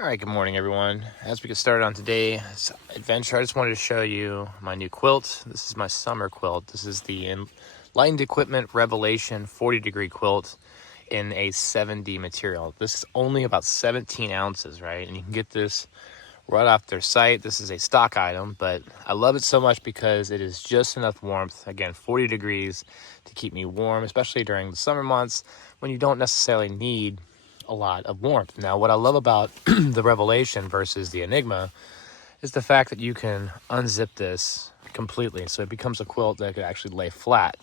All right, good morning, everyone. As we get started on today's adventure, I just wanted to show you my new quilt. This is my summer quilt. This is the Enlightened Equipment Revelation 40-degree quilt in a 7D material. This is only about 17 ounces, right? And you can get this right off their site. This is a stock item, but I love it so much because it is just enough warmth. Again, 40 degrees to keep me warm, especially during the summer months when you don't necessarily need a lot of warmth. Now, what I love about the Revelation versus the Enigma is the fact that you can unzip this completely, so it becomes a quilt that could actually lay flat,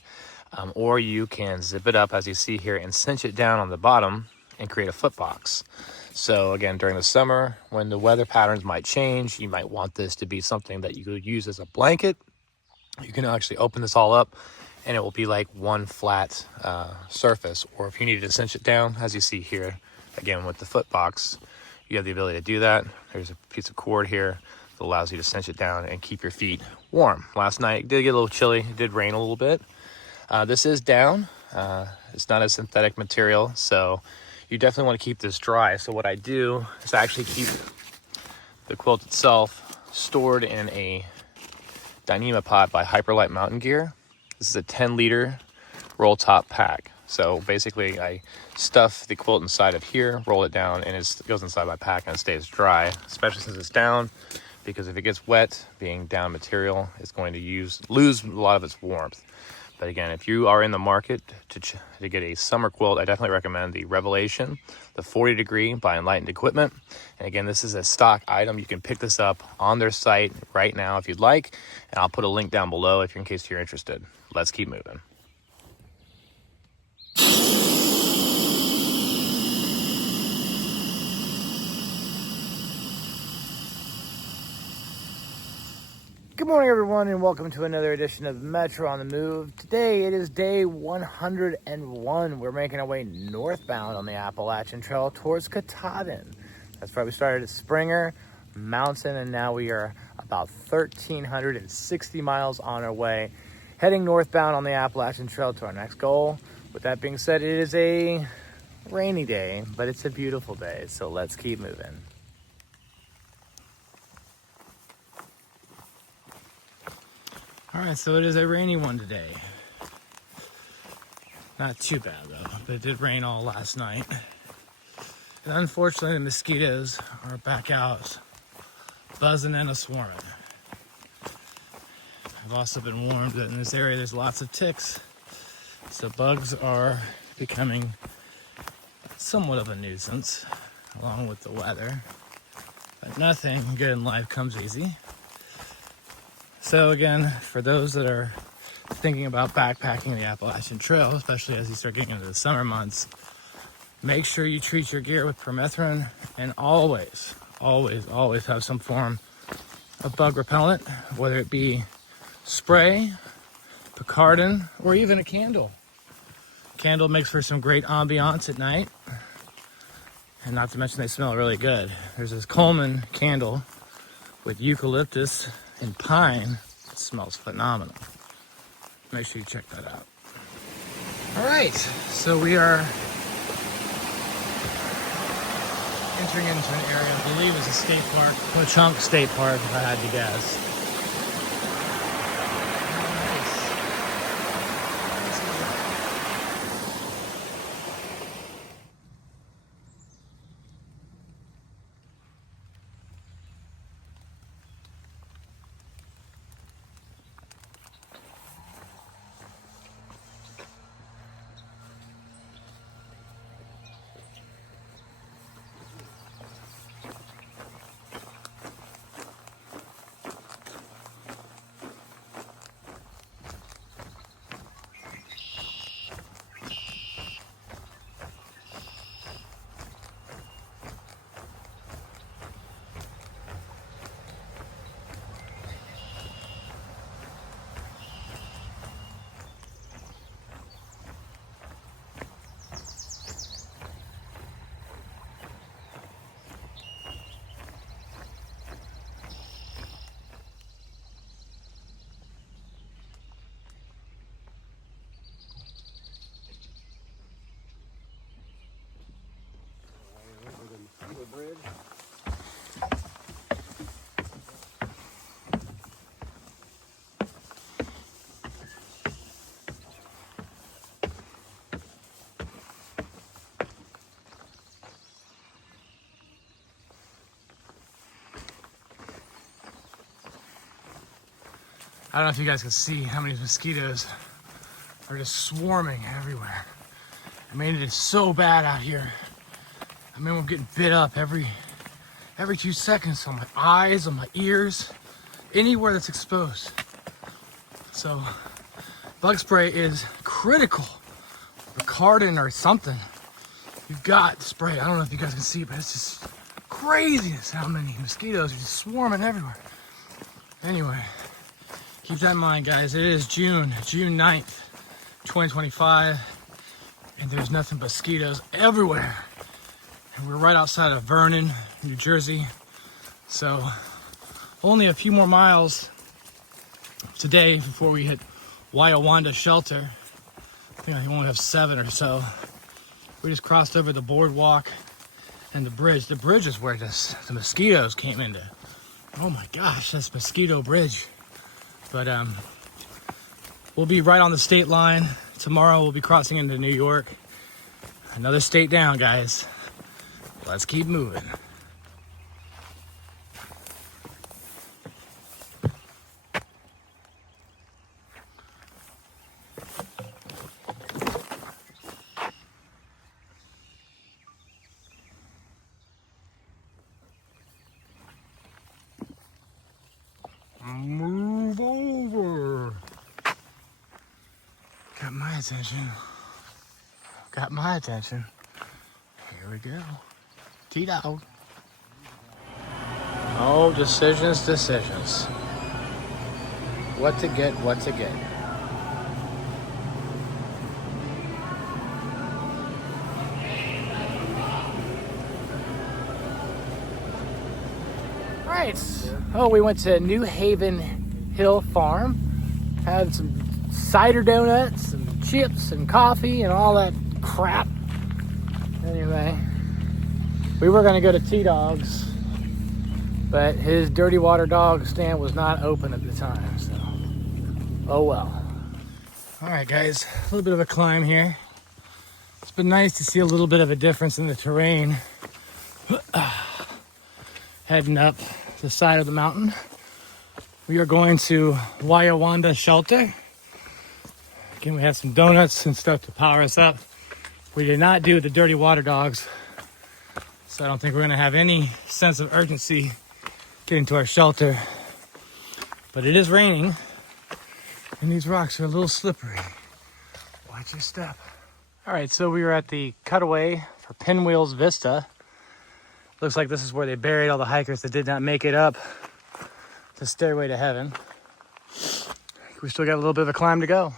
or you can zip it up as you see here and cinch it down on the bottom and create a foot box. So again, during the summer when the weather patterns might change, you might want this to be something that you could use as a blanket. You can actually open this all up and it will be like one flat surface, or if you needed to cinch it down as you see here, again with the foot box, you have the ability to do that. There's a piece of cord here that allows you to cinch it down and keep your feet warm. Last night it did get a little chilly. It did rain a little bit. This is down. It's not a synthetic material, so you definitely want to keep this dry. So what I do is I actually keep the quilt itself stored in a Dyneema pot by Hyperlite mountain gear. This is a 10-liter roll top pack. So basically I stuff the quilt inside of here, roll it down, and it goes inside my pack and it stays dry, especially since it's down, because if it gets wet, being down material, it's going to lose a lot of its warmth. But again, if you are in the market to get a summer quilt, I definitely recommend the Revelation, the 40 degree by Enlightened Equipment. And again, this is a stock item. You can pick this up on their site right now if you'd like, and I'll put a link down below in case you're interested. Let's keep moving. Good morning, everyone, and welcome to another edition of Metro on the Move. Today, it is day 101. We're making our way northbound on the Appalachian Trail towards Katahdin. That's why we started at Springer Mountain, and now we are about 1,360 miles on our way, heading northbound on the Appalachian Trail to our next goal. With that being said, it is a rainy day, but it's a beautiful day, so let's keep moving. All right, so it is a rainy one today. Not too bad though, but it did rain all last night. And unfortunately, the mosquitoes are back out, buzzing and a-swarming. I've also been warned that in this area there's lots of ticks, so bugs are becoming somewhat of a nuisance, along with the weather. But nothing good in life comes easy. So again, for those that are thinking about backpacking the Appalachian Trail, especially as you start getting into the summer months, make sure you treat your gear with permethrin, and always have some form of bug repellent, whether it be spray, Picardin, or even a candle. Candle makes for some great ambiance at night, and not to mention they smell really good. There's this Coleman candle with eucalyptus and pine. It smells phenomenal. Make sure you check that out. All right, so we are entering into an area I believe is a state park, Pochuck State Park, if I had to guess. I don't know if you guys can see how many mosquitoes are just swarming everywhere. I mean, it is so bad out here. I mean, we're getting bit up every 2 seconds on my eyes, on my ears, anywhere that's exposed. So bug spray is critical. Retardant or something. You've got to spray. I don't know if you guys can see, but it's just craziness how many mosquitoes are just swarming everywhere. Anyway, keep that in mind, guys. It is June 9th, 2025, and there's nothing but mosquitoes everywhere. And we're right outside of Vernon, New Jersey. So only a few more miles today before we hit Wayawanda shelter. I think I only have 7 or so. We just crossed over the boardwalk and the bridge. The bridge is where the mosquitoes came into. Oh my gosh, that's Mosquito Bridge. But we'll be right on the state line. Tomorrow we'll be crossing into New York. Another state down, guys. Let's keep moving. Move over. Got my attention. Got my attention. Here we go. T-Dog. Oh, decisions. What to get. All right. Oh, we went to New Haven Hill Farm. Had some cider donuts, some chips and coffee and all that crap. Anyway, we were gonna go to T-Dog's, but his dirty water dog stand was not open at the time, so oh well. All right, guys, a little bit of a climb here. It's been nice to see a little bit of a difference in the terrain. Heading up the side of the mountain. We are going to Wayawanda shelter. Again, we have some donuts and stuff to power us up. We did not do the dirty water dogs, so I don't think we're gonna have any sense of urgency getting to our shelter. But it is raining, and these rocks are a little slippery. Watch your step. All right, so we were at the cutaway for Pinwheels Vista. Looks like this is where they buried all the hikers that did not make it up the Stairway to Heaven. We still got a little bit of a climb to go.